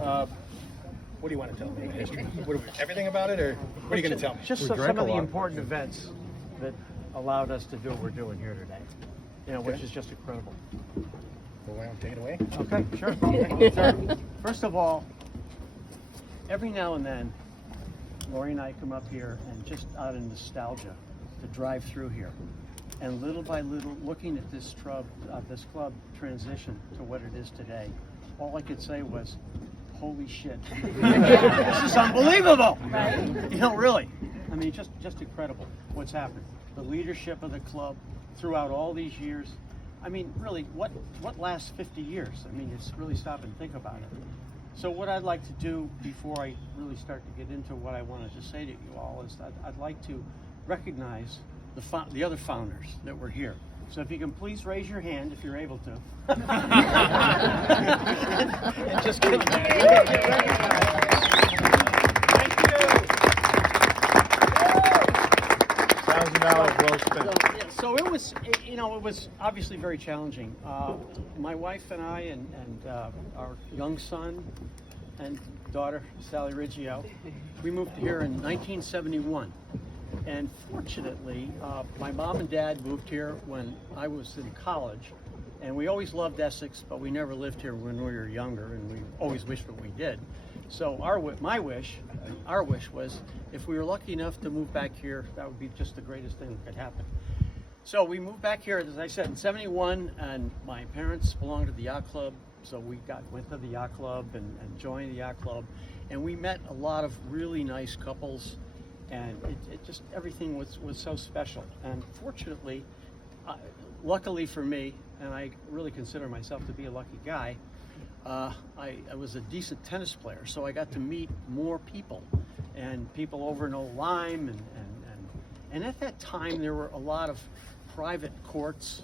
What do you want to tell me about history? Everything about it, or what are you going to tell me? Just some of the important events that allowed us to do what we're doing here today. Which is just incredible. Well, take it away. Okay, sure. So, first of all, every now and then, Lori and I come up here and just out of nostalgia to drive through here. And little by little, looking at this club transition to what it is today, all I could say was, holy shit. This is unbelievable. Right? Really. I mean, just incredible what's happened. The leadership of the club throughout all these years. I mean, really, what lasts 50 years? I mean, just really stop and think about it. So what I'd like to do before I really start to get into what I wanted to say to you all is that I'd like to recognize the other founders that were here. So if you can please raise your hand if you're able to. And just give them $1,000 well spent. So it was, it was obviously very challenging. My wife and I and our young son and daughter, Sally Riggio, we moved here in 1971. And fortunately, my mom and dad moved here when I was in college. And we always loved Essex, but we never lived here when we were younger, and we always wished what we did. So our wish was, if we were lucky enough to move back here, that would be just the greatest thing that could happen. So we moved back here, as I said, in '71, and my parents belonged to the yacht club, so we went to the yacht club and joined the yacht club, and we met a lot of really nice couples, and it just, everything was so special. And fortunately, luckily for me, and I really consider myself to be a lucky guy, I was a decent tennis player, so I got to meet more people, and people over in Old Lyme, and at that time there were a lot of private courts.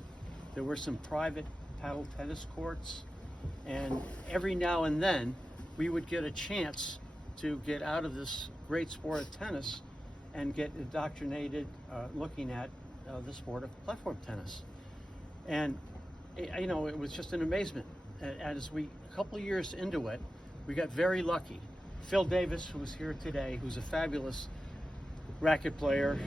There were some private paddle tennis courts, and every now and then we would get a chance to get out of this great sport of tennis and get indoctrinated looking at the sport of platform tennis. And it was just an amazement. As a couple of years into it, we got very lucky. Phil Davis, who was here today, who's a fabulous racket player,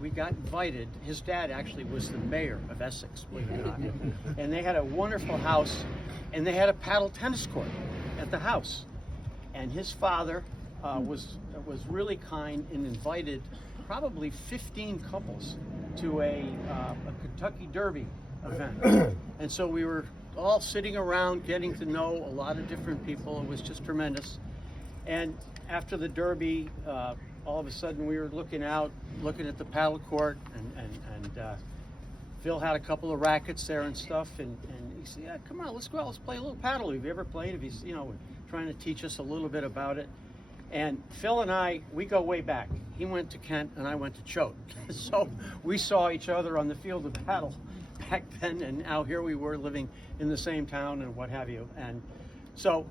we got invited. His dad actually was the mayor of Essex, believe it or not. And they had a wonderful house, and they had a paddle tennis court at the house. And his father was really kind and invited probably 15 couples to a Kentucky Derby event. And so we were all sitting around getting to know a lot of different people. It was just tremendous. And after the Derby, all of a sudden we were looking at the paddle court, and Phil had a couple of rackets there and stuff, and he said, yeah, come on, let's go out, let's play a little paddle. Have you ever played? If he's, trying to teach us a little bit about it. And Phil and I, we go way back. He went to Kent and I went to Choate. So we saw each other on the field of battle back then, and now here we were living in the same town and what have you. And so,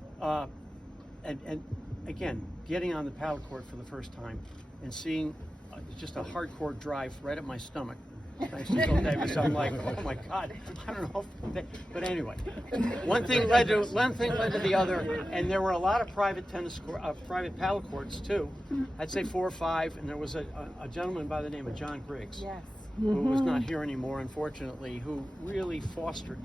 and again, getting on the paddle court for the first time and seeing just a hardcore drive right at my stomach. Thanks to Phil Davis, I'm like, oh my God, I don't know. But anyway, one thing led to the other, and there were a lot of private private paddle courts too. I'd say 4 or 5, and there was a gentleman by the name of John Griggs, yes, who was not here anymore, unfortunately, who really fostered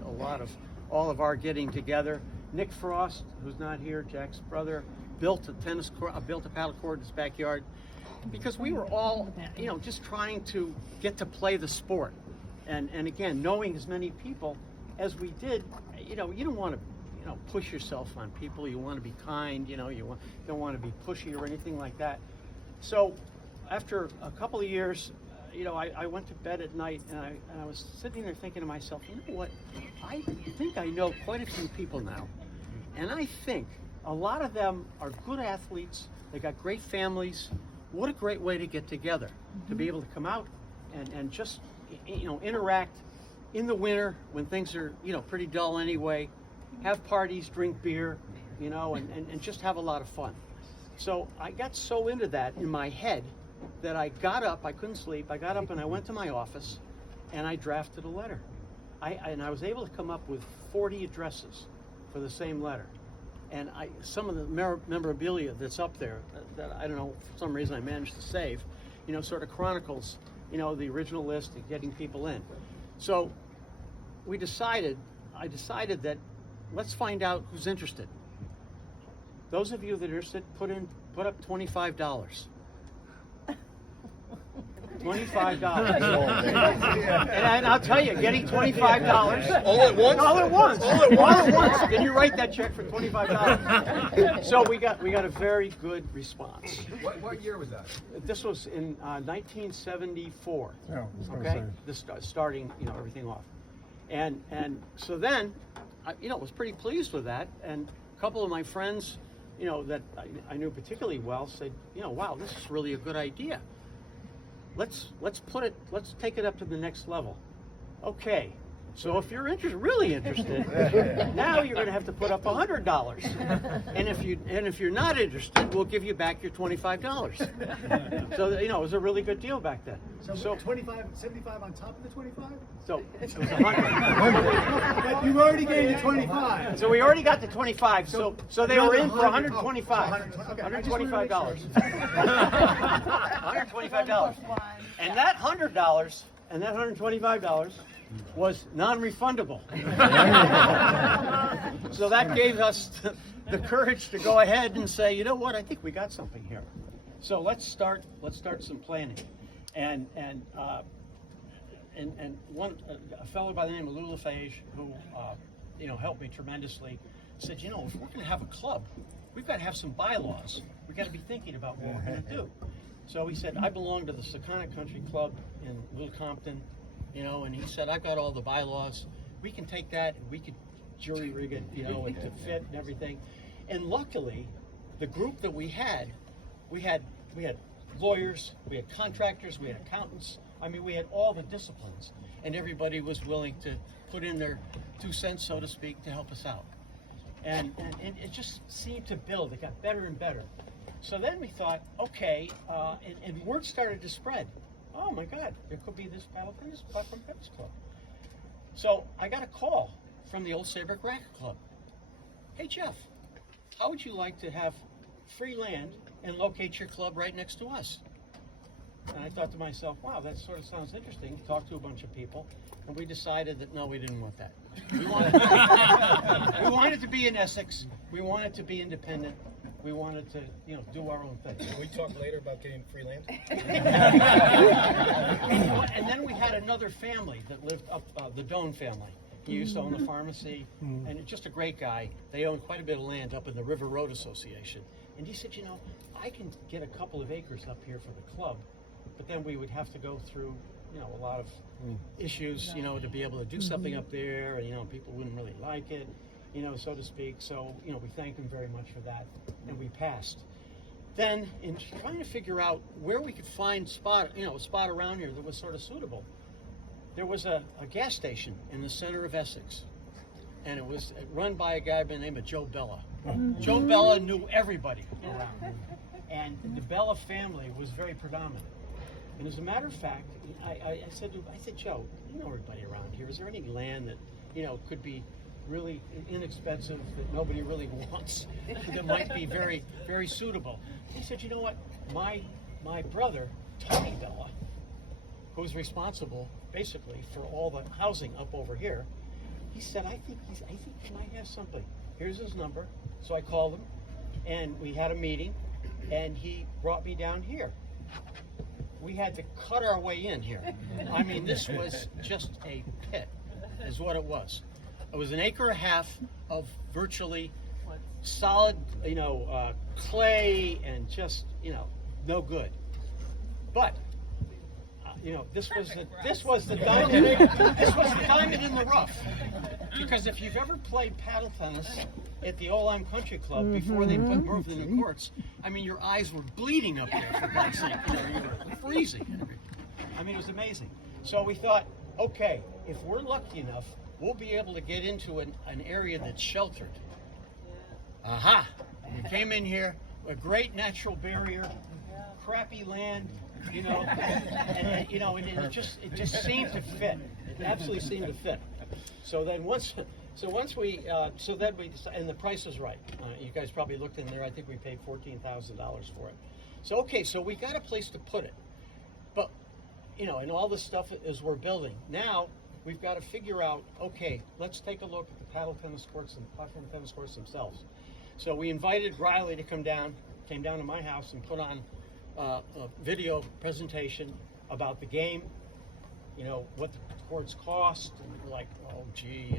all of our getting together. Nick Frost, who's not here, Jack's brother, built a paddle court in his backyard, because we were all, just trying to get to play the sport. And again, knowing as many people as we did, you don't want to, push yourself on people. You want to be kind, you don't want to be pushy or anything like that. So after a couple of years, I went to bed at night, and I was sitting there thinking to myself, you know what, I think I know quite a few people now. And I think a lot of them are good athletes. They got great families. What a great way to get together, to be able to come out and just, interact in the winter when things are, pretty dull anyway, have parties, drink beer, and just have a lot of fun. So I got so into that in my head that I got up, I couldn't sleep, I got up and I went to my office and I drafted a letter. I was able to come up with 40 addresses for the same letter. and some of the memorabilia that's up there that I don't know, for some reason I managed to save, you know, sort of chronicles, you know, the original list and getting people in. So I decided that let's find out who's interested. Those of you that are interested, put up $25. $25. And I'll tell you, getting $25 All at once? All at once. All at once. Can you write that check for $25? So we got a very good response. What year was that? This was in 1974. Yeah, Okay, this starting, you know, everything off, and so then, you know, was pretty pleased with that, and a couple of my friends, you know, that I knew particularly well, said, you know, wow, this is really a good idea. Let's take it up to the next level. Okay, so if you're really interested, now you're going to have to put up $100, and if you're not interested, we'll give you back your $25. So you know, it was a really good deal back then. So 25, 75 on top of the 25? So it was 100. But you already gave the 25. So we already got the 25. So they were in for 125. Okay. $125. $125. And that $100 and that $125 was non-refundable. So that gave us the courage to go ahead and say, you know what, I think we got something here. So let's start some planning. And one a fellow by the name of Lou LaFage, who you know, helped me tremendously, said, you know, if we're going to have a club, we've got to have some bylaws. We've got to be thinking about what we're going to do. So he said, I belong to the Secana Country Club in Little Compton, you know, and he said, I've got all the bylaws. We can take that and we could jury rig it, you know, and to fit and everything. And luckily, the group that we had lawyers, we had contractors, we had accountants. I mean, we had all the disciplines, and everybody was willing to put in their 2 cents, so to speak, to help us out. And it just seemed to build. It got better and better. So then we thought, okay, and word started to spread. Oh my God, there could be this paddle tennis platform tennis club. So I got a call from the Old Saybrook Racket Club. Hey Jeff, how would you like to have free land and locate your club right next to us? And I thought to myself, wow, that sort of sounds interesting. Talked to a bunch of people, and we decided that no, we didn't want that. We wanted to be in Essex. We wanted to be independent. We wanted to, you know, do our own thing. Can we talk later about getting free land? And then we had another family that lived up, the Doan family. He used to own the pharmacy, and just a great guy. They owned quite a bit of land up in the River Road Association. And he said, you know, I can get a couple of acres up here for the club, but then we would have to go through, you know, a lot of issues, you know, to be able to do something up there, and, you know, people wouldn't really like it, you know, so to speak. So, you know, we thanked him very much for that, and we passed. Then, in trying to figure out where we could find a spot around here that was sort of suitable, there was a gas station in the center of Essex, and it was run by a guy by the name of Joe Bella. Joe Bella knew everybody around, and the Bella family was very predominant. And as a matter of fact, I said, Joe, you know everybody around here. Is there any land that, you know, could be really inexpensive, that nobody really wants, that might be very, very suitable? He said, you know what, my brother, Tony Bella, who's responsible basically for all the housing up over here, he said, I think he might have something. Here's his number. So I called him, and we had a meeting, and he brought me down here. We had to cut our way in here. I mean, this was just a pit, is what it was. It was an acre and a half of virtually solid, you know, clay, and just, you know, no good. But you know, this was the diamond in the rough. Because if you've ever played paddle tennis at the Old Lyme Country Club before they moved in the courts, I mean, your eyes were bleeding up there, for God's sake. You know, you were freezing. I mean, it was amazing. So we thought, okay, if we're lucky enough, we'll be able to get into an area that's sheltered. Aha! We came in here, a great natural barrier, crappy land, you know, and you know, and it just seemed to fit. It absolutely seemed to fit. So then once So once so then we decided, and the price is right. You guys probably looked in there. I think we paid $14,000 for it. So okay, so we got a place to put it, but and all this stuff as we're building now, we've got to figure out. Okay, let's take a look at the paddle tennis courts and platform tennis courts themselves. So we invited Riley to come down. Came down to my house and put on a video presentation about the game. What the courts cost, and we're like, oh gee,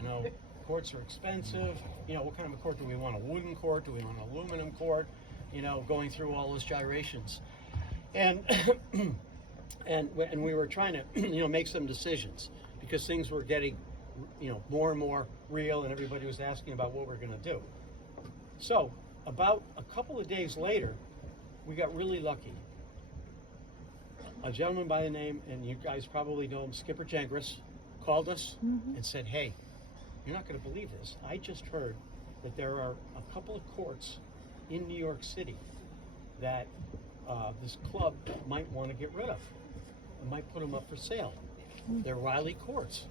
courts are expensive. What kind of a court do we want? A wooden court? Do we want an aluminum court? Going through all those gyrations, and and we were trying to make some decisions because things were getting more and more real, and everybody was asking about what we're going to do. So about a couple of days later, we got really lucky. A gentleman by the name, and you guys probably know him, Skipper Jengris, called us and said, hey, you're not going to believe this. I just heard that there are a couple of courts in New York City that this club might want to get rid of and might put them up for sale. They're Riley courts.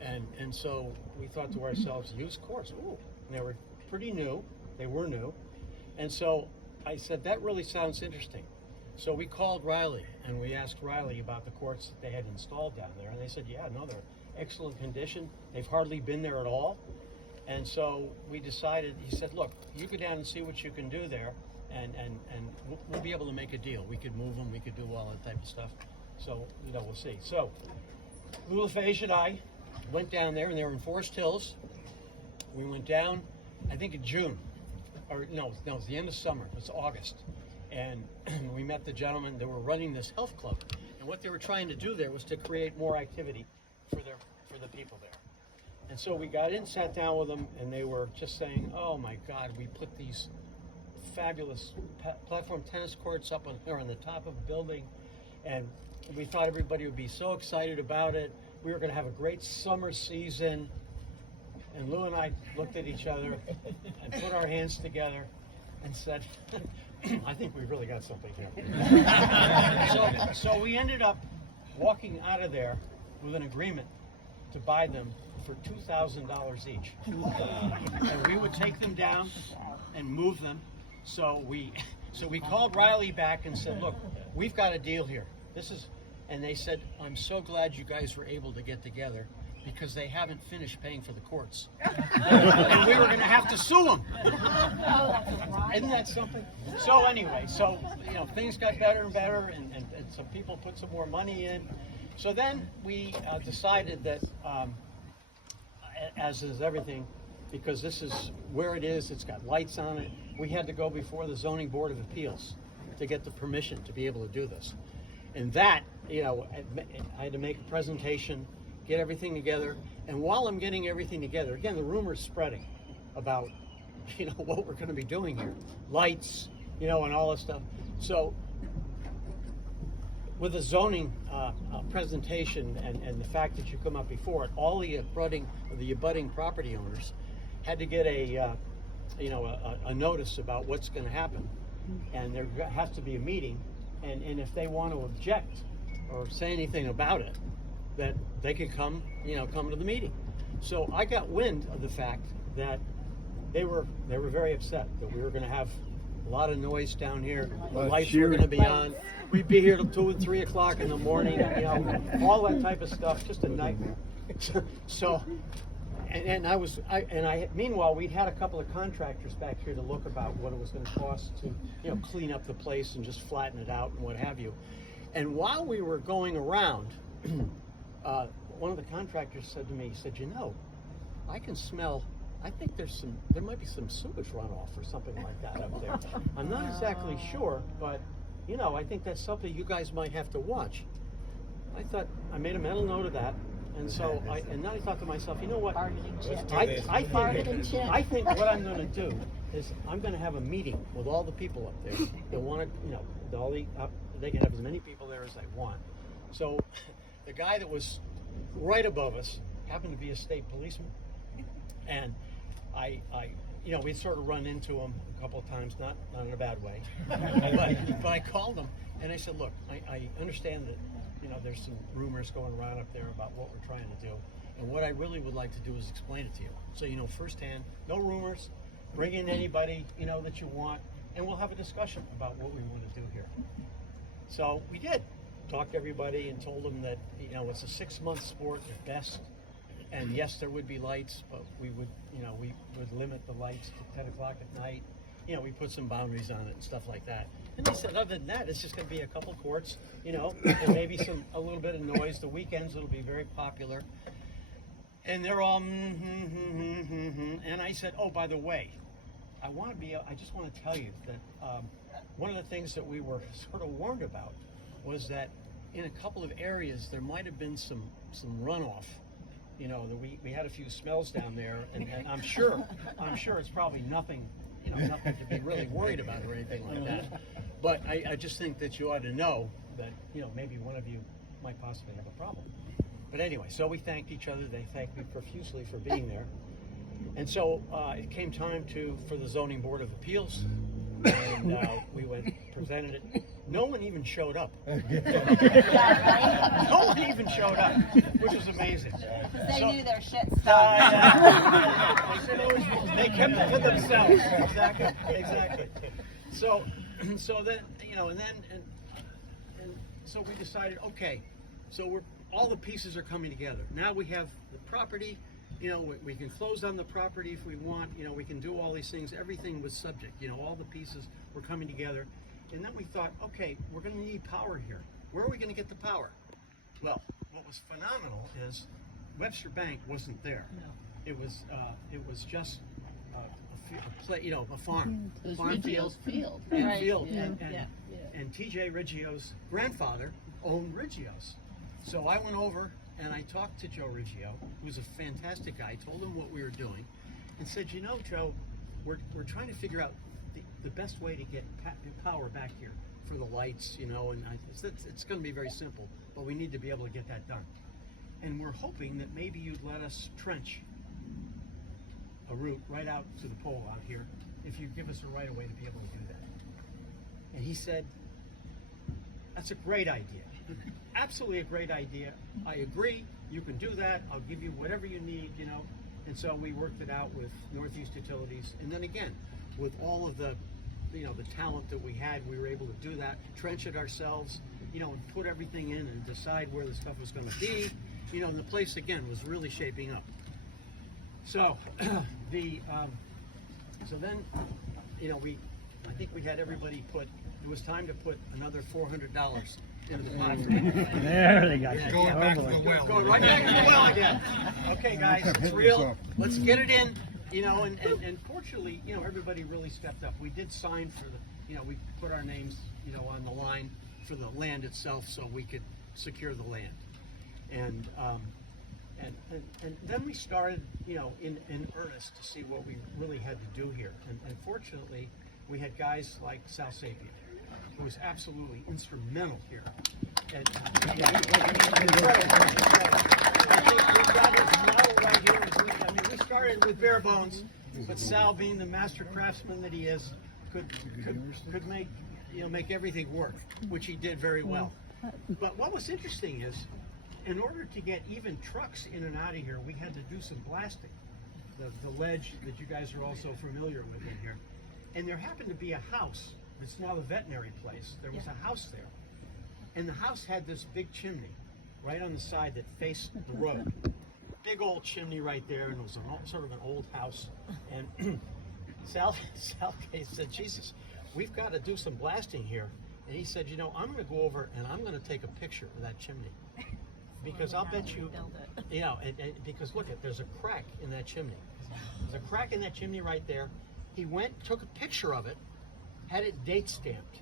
And so we thought to ourselves, used courts. Ooh. And they were pretty new. They were new. And so I said, that really sounds interesting. So we called Riley and we asked Riley about the courts that they had installed down there. And they said, yeah, no, they're excellent condition. They've hardly been there at all. And so we decided, he said, look, you go down and see what you can do there, and we'll be able to make a deal. We could move them, we could do all that type of stuff. So, we'll see. So, Lula Fage and I went down there, and they were in Forest Hills. We went down, I think in June, or no, it was the end of summer, it was August. And we met the gentlemen that were running this health club. And what they were trying to do there was to create more activity for the people there. And so we got in, sat down with them, and they were just saying, oh my God, we put these fabulous platform tennis courts up on the top of a building, and we thought everybody would be so excited about it. We were going to have a great summer season. And Lou and I looked at each other and put our hands together and said, I think we really got something here. So we ended up walking out of there with an agreement to buy them for $2,000 each. And we would take them down and move them. So we called Riley back and said, look, we've got a deal here. And they said, I'm so glad you guys were able to get together because they haven't finished paying for the courts. And we were going to have to sue them. Isn't that something? So anyway, things got better and better, and some people put some more money in. So then we decided that, as is everything, because this is where it is, it's got lights on it, we had to go before the Zoning Board of Appeals to get the permission to be able to do this. And that, I had to make a presentation, get everything together, and while I'm getting everything together, again, the rumor's spreading about, what we're going to be doing here. Lights, and all this stuff. So, with the zoning presentation and the fact that you come up before it, all the abutting property owners had to get a notice about what's going to happen, and there has to be a meeting, and if they want to object or say anything about it, that they could come to the meeting. So I got wind of the fact that they were very upset that we were going to have a lot of noise down here. The lights were going to be on. We'd be here till 2 and 3 o'clock in the morning. All that type of stuff. Just a nightmare. So, meanwhile, we'd had a couple of contractors back here to look about what it was going to cost to clean up the place and just flatten it out and what have you. And while we were going around, one of the contractors said to me, he said, I can smell, I think there might be some sewage runoff or something like that up there. I'm not exactly sure, but I think that's something you guys might have to watch. I made a mental note of that, and so then I thought to myself, you know what? I think what I'm going to do is I'm going to have a meeting with all the people up there that want to, they can have as many people there as they want. So the guy that was right above us happened to be a state policeman, and we sort of run into him a couple of times, not in a bad way, but I called him and I said, look, I understand that there's some rumors going around up there about what we're trying to do, And what I really would like to do is explain it to you. So you know firsthand, no rumors, bring in anybody, you know, that you want, and we'll have a discussion about what we want to do here. So we did. Talked to everybody and told them that, you know, it's a 6-month sport at best. And yes, there would be lights, but we would, you know, we would limit the lights to 10 o'clock at night. You know, we put some boundaries on it and stuff like that. And they said, other than that, it's just going to be a couple courts, you know, and maybe a little bit of noise. The weekends it'll be very popular. And they're all, and I said, oh, by the way, I just want to tell you that one of the things that we were sort of warned about was that in a couple of areas there might have been some runoff. You know, we had a few smells down there, and I'm sure it's probably nothing, you know, nothing to be really worried about or anything like that. But I just think that you ought to know that, you know, maybe one of you might possibly have a problem. But anyway, so we thanked each other. They thanked me profusely for being there. And so it came time for the Zoning Board of Appeals, and we presented it. No one even showed up. No one even showed up, which was amazing. They knew their shit stuff. They kept it to themselves. Exactly. So then, you know, and so we decided, okay, so all the pieces are coming together. Now we have the property. You know, we can close on the property if we want. You know, we can do all these things. Everything was subject. You know, all the pieces were coming together. And then we thought, okay, we're going to need power here. Where are we going to get the power? Well, what was phenomenal is Webster Bank wasn't there. No. It was just a farm. It was farm Riggio's field. And Right. field. Yeah. And TJ Riggio's grandfather owned Riggio's. So I went over and I talked to Joe Riggio, who's a fantastic guy, told him what we were doing, and said, you know, Joe, we're trying to figure out the best way to get power back here for the lights, you know, and it's going to be very simple, but we need to be able to get that done. And we're hoping that maybe you'd let us trench a route right out to the pole out here if you give us a right of way to be able to do that. And he said, that's a great idea. Absolutely a great idea. I agree. You can do that. I'll give you whatever you need, you know. And so we worked it out with Northeast Utilities. And then again, with all of the, you know, the talent that we had, we were able to do that, trench it ourselves, you know, and put everything in and decide where the stuff was going to be. You know, and the place again was really shaping up. So so then, you know, I think we had everybody it was time to put another $400 into the pot. There they got you. Going back to the well. Going right back to the well again. Okay, guys, it's real. Let's get it in. You know, and fortunately, you know, everybody really stepped up. We did sign for we put our names, you know, on the line for the land itself so we could secure the land. And then we started, you know, in earnest to see what we really had to do here. And fortunately, we had guys like Sal Sapien, who was absolutely instrumental here. And I think we've got his model right here. We started with bare bones, but Sal, being the master craftsman that he is, could make everything work, which he did very well. But what was interesting is, in order to get even trucks in and out of here, we had to do some blasting. The ledge that you guys are also familiar with in here. And there happened to be a house. It's now the veterinary place. There was a house there. And the house had this big chimney right on the side that faced the road. Big old chimney right there, and it was sort of an old house. And Sal said, Jesus, we've got to do some blasting here. And he said, you know, I'm going to go over and I'm going to take a picture of that chimney. Because I'll bet you, you know, because look, there's a crack in that chimney. There's a crack in that chimney right there. He went, took a picture of it, had it date stamped.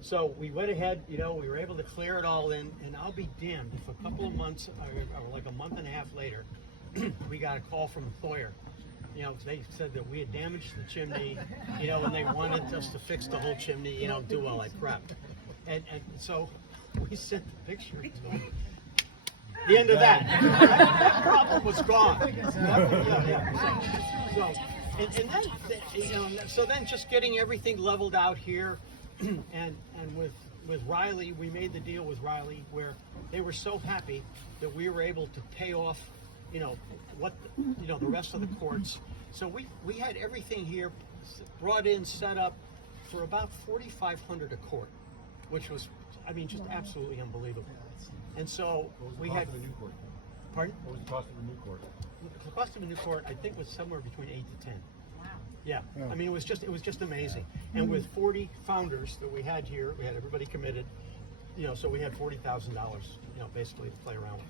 So we went ahead, you know, we were able to clear it all in, and I'll be damned if a couple of months, or like a month and a half later, we got a call from the lawyer. You know, they said that we had damaged the chimney, you know, and they wanted us to fix the whole chimney, you know, do all that crap. And so we sent the picture to them. The end of that. That problem was gone. So, and then, you know, so then just getting everything leveled out here, and with Riley, we made the deal with Riley where they were so happy that we were able to pay off what the rest of the courts. So we had everything here brought in, set up for about $4,500 a court, which was, I mean, just absolutely unbelievable. And so we had. The new court? Pardon? What was the cost of a new court? The cost of a new court, I think, was somewhere between 8 to 10. Wow. Yeah, I mean, it was just amazing. And with 40 founders that we had here, we had everybody committed. So we had $40,000, basically to play around with.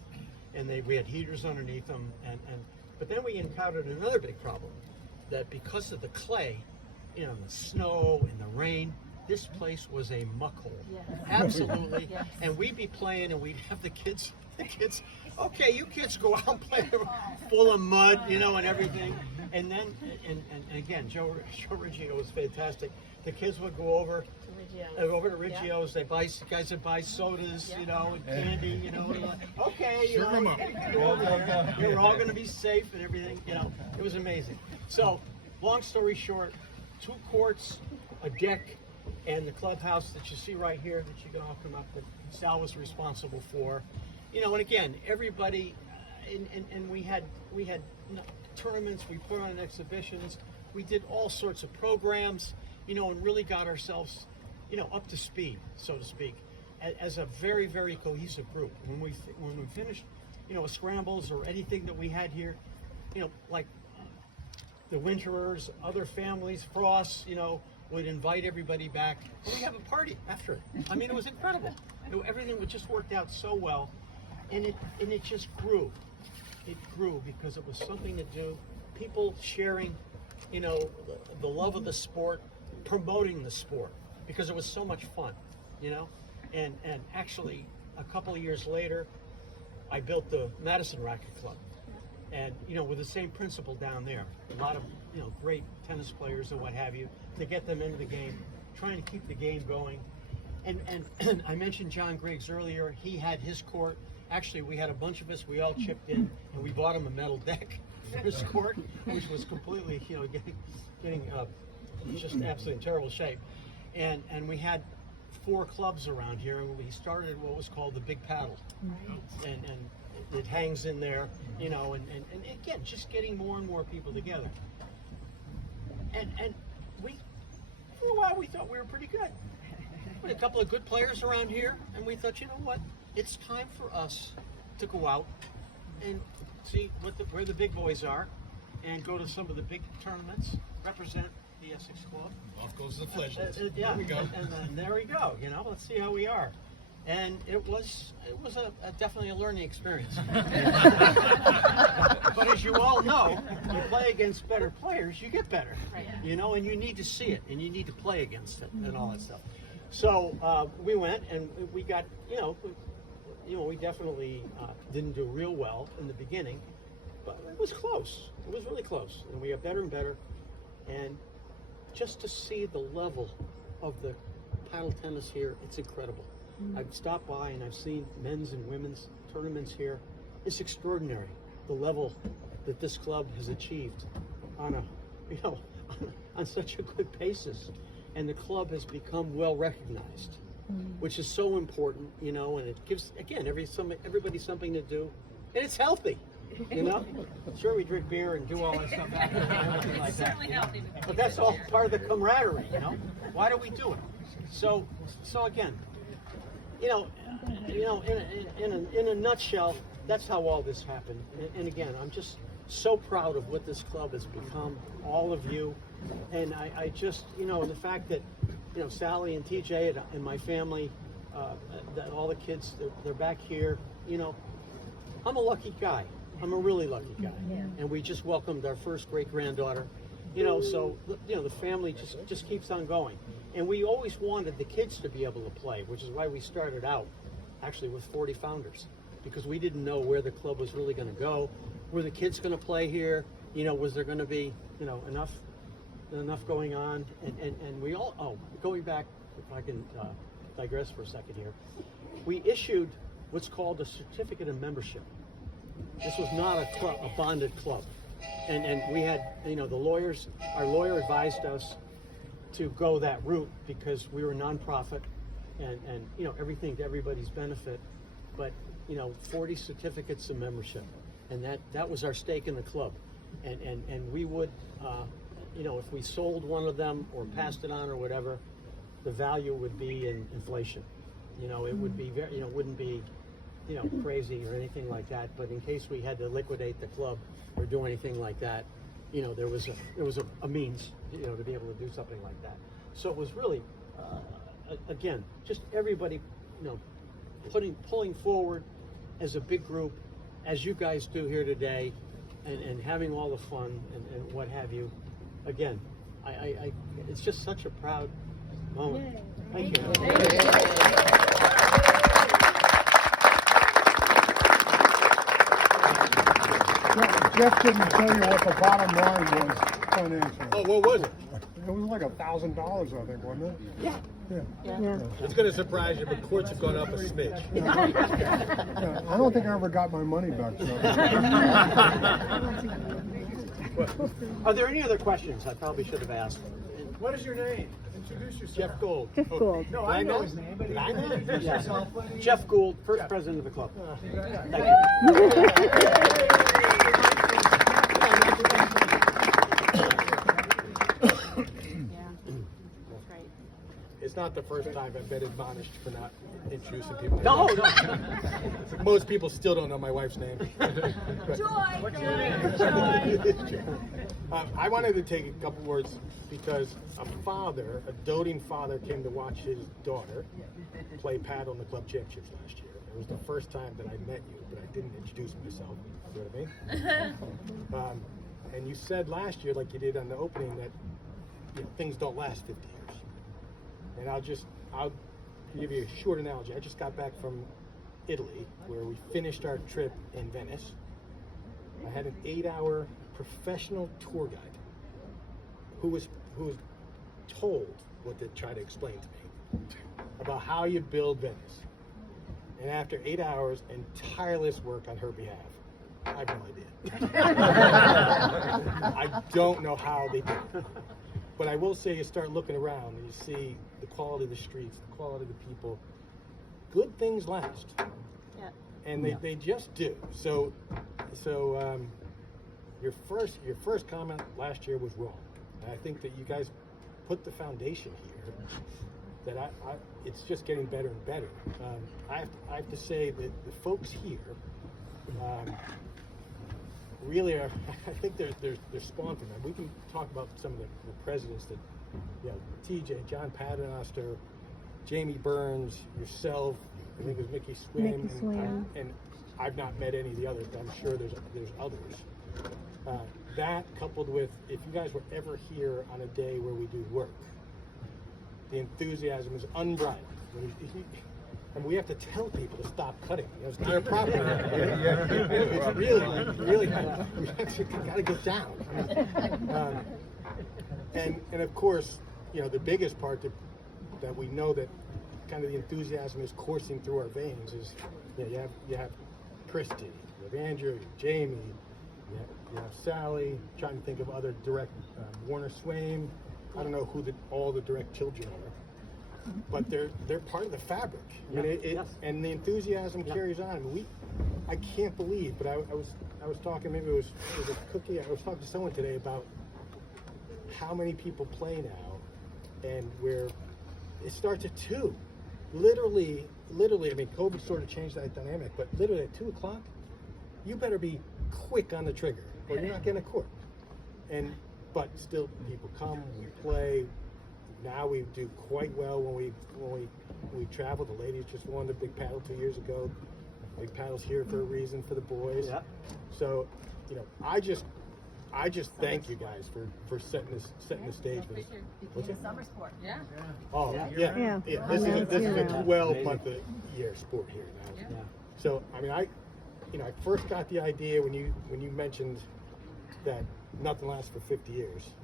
And we had heaters underneath them, but then we encountered another big problem, that because of the clay, the snow and the rain, this place was a muck hole. Yes. Absolutely. Yes. And we'd be playing, and we'd have the kids, okay, you kids go out and play full of mud, and everything. And then, and again, Joe Riggio was fantastic. The kids would go over to Riggio's. They guys would buy sodas, and candy, okay, go over there. You're all going to be safe and everything, It was amazing. So, long story short, 2 courts, a deck, and the clubhouse that you see right here that you can all come up that Sal was responsible for. And again, everybody, and we had tournaments, we put on exhibitions, we did all sorts of programs, and really got ourselves, up to speed, so to speak, as a very, very cohesive group. When we finished, scrambles or anything that we had here, like the Winterers, other families, Frost, would invite everybody back, and we have a party after it. I mean, it was incredible. Everything just worked out so well, and it just grew. It grew because it was something to do. People sharing, the love of the sport, promoting the sport, because it was so much fun, And actually, a couple of years later, I built the Madison Racket Club, and with the same principle down there. A lot of great tennis players and what have you, to get them into the game, trying to keep the game going. And I mentioned John Griggs earlier. He had his court. Actually, we had a bunch of us. We all chipped in, and we bought him a metal deck for his court, which was completely, getting just absolutely in terrible shape. And we had 4 clubs around here, and we started what was called the Big Paddle, and it hangs in there, and again, just getting more and more people together. And we, for a while, we thought we were pretty good. We had a couple of good players around here, and we thought, you know what? It's time for us to go out and see where the big boys are, and go to some of the big tournaments, represent the Essex Club. Off goes the Fledglings. Yeah, There we go. and there we go. Let's see how we are. And it was definitely a learning experience. But as you all know, you play against better players, you get better. Right. And you need to see it, and you need to play against it, and all that stuff. So we went, and we got, we definitely didn't do real well in the beginning, but it was close. It was really close, and we got better and better. And just to see the level of the paddle tennis here, it's incredible. I've stopped by and I've seen men's and women's tournaments here. It's extraordinary, the level that this club has achieved on on such a good basis. And the club has become well recognized, which is so important, and it gives, again, everybody something to do, and it's healthy. Sure, we drink beer and do all that stuff back there and everything like that. But that's all part of the camaraderie, Why do we do it? So again, in a nutshell, that's how all this happened. And again, I'm just so proud of what this club has become, all of you. And I just, and the fact that, Sally and TJ and my family, that all the kids, they're back here, I'm a lucky guy. I'm a really lucky guy. And we just welcomed our first great-granddaughter, so, the family just keeps on going. And we always wanted the kids to be able to play, which is why we started out actually with 40 founders, because we didn't know where the club was really going to go. Were the kids going to play here? Was there going to be, enough going on? And we all, going back, if I can digress for a second here, we issued what's called a certificate of membership. This was not a bonded club. And we had, our lawyer advised us to go that route because we were a nonprofit and everything to everybody's benefit. But, 40 certificates of membership. And that was our stake in the club. And we would, you know, if we sold one of them or passed it on or whatever, the value would be in inflation. You know, it would be very, you know, wouldn't be, you know, crazy or anything like that. But in case we had to liquidate the club or do anything like that, you know, there was a means, you know, to be able to do something like that. So it was really, again, just everybody, you know, pulling forward as a big group, as you guys do here today, and having all the fun and what have you. Again, I it's just such a proud moment. Thank you. Jeff didn't tell you what the bottom line was financially. Oh, what was it? It was like $1,000, I think, wasn't it? Yeah. Yeah. It's going to surprise you, but courts have gone up a smidge. Yeah, I don't think I ever got my money back. So. Are there any other questions I probably should have asked? What is your name? Introduce yourself. Jeff Gold. Jeff Gould. No, I know his name, but Did I know? introduce Yeah. yourself. Jeff Gould, first president of the club. Thank you. That's great. It's not the first time I've been admonished for not introducing people. No. Most people still don't know my wife's name. Joy! I wanted to take a couple words because a doting father, came to watch his daughter play paddle in the club championships last year. It was the first time that I met you, but I didn't introduce myself. You know what I mean? And you said last year, like you did on the opening, that things don't last 50 years. And I'll give you a short analogy. I just got back from Italy, where we finished our trip in Venice. I had an 8-hour professional tour guide who was told what to try to explain to me about how you build Venice. And after 8 hours and tireless work on her behalf, I have no idea. I don't know how they did it. But I will say, you start looking around and you see the quality of the streets, the quality of the people. Good things last. Yeah. And they just do. So your first comment last year was wrong. And I think that you guys put the foundation here that it's just getting better and better. I have to say that the folks here really are. I think they're spawned from that. We can talk about some of the presidents that, TJ, John Paternoster, Jamie Burns, yourself. I think it was Mickey Swim. And I've not met any of the others, but I'm sure there's others. That coupled with, if you guys were ever here on a day where we do work, the enthusiasm is unbridled. And we have to tell people to stop cutting. It's not our property. It's really, we got to get down. And of course, the biggest part that we know that kind of the enthusiasm is coursing through our veins is, you have Christy, you have Andrew, you have Jamie, you have Sally. I'm trying to think of other direct, Warner Swain. I don't know who all the direct children are. But they're part of the fabric. I mean, and the enthusiasm carries on. I mean, I can't believe, but I was talking, maybe it was a cookie. I was talking to someone today about how many people play now, and where it starts at 2. Literally. I mean, COVID sort of changed that dynamic, but literally at 2:00, you better be quick on the trigger, or you're not getting a court. But still, people come, we play. Now we do quite well when we travel. The ladies just won the big paddle 2 years ago. Big paddle's here for a reason for the boys. Yeah. So, I just thank you guys for setting the stage for this. What's it? Summer sport. Yeah. Oh yeah. This is a 12-month a year sport here now. Yeah. So I mean, I first got the idea when you mentioned that nothing lasts for 50 years.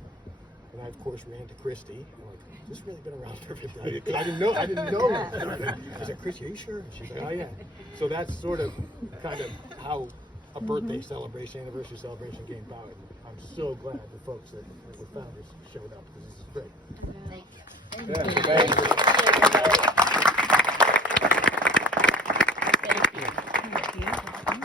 And I, of course, ran to Christy. I'm like, has this really been around for 50 years? Because I didn't know. I said, Christy, are you sure? She's like, oh, yeah. So that's sort of kind of how a birthday celebration, anniversary celebration came about. I'm so glad the folks that the founders showed up, because this is great. Thank you.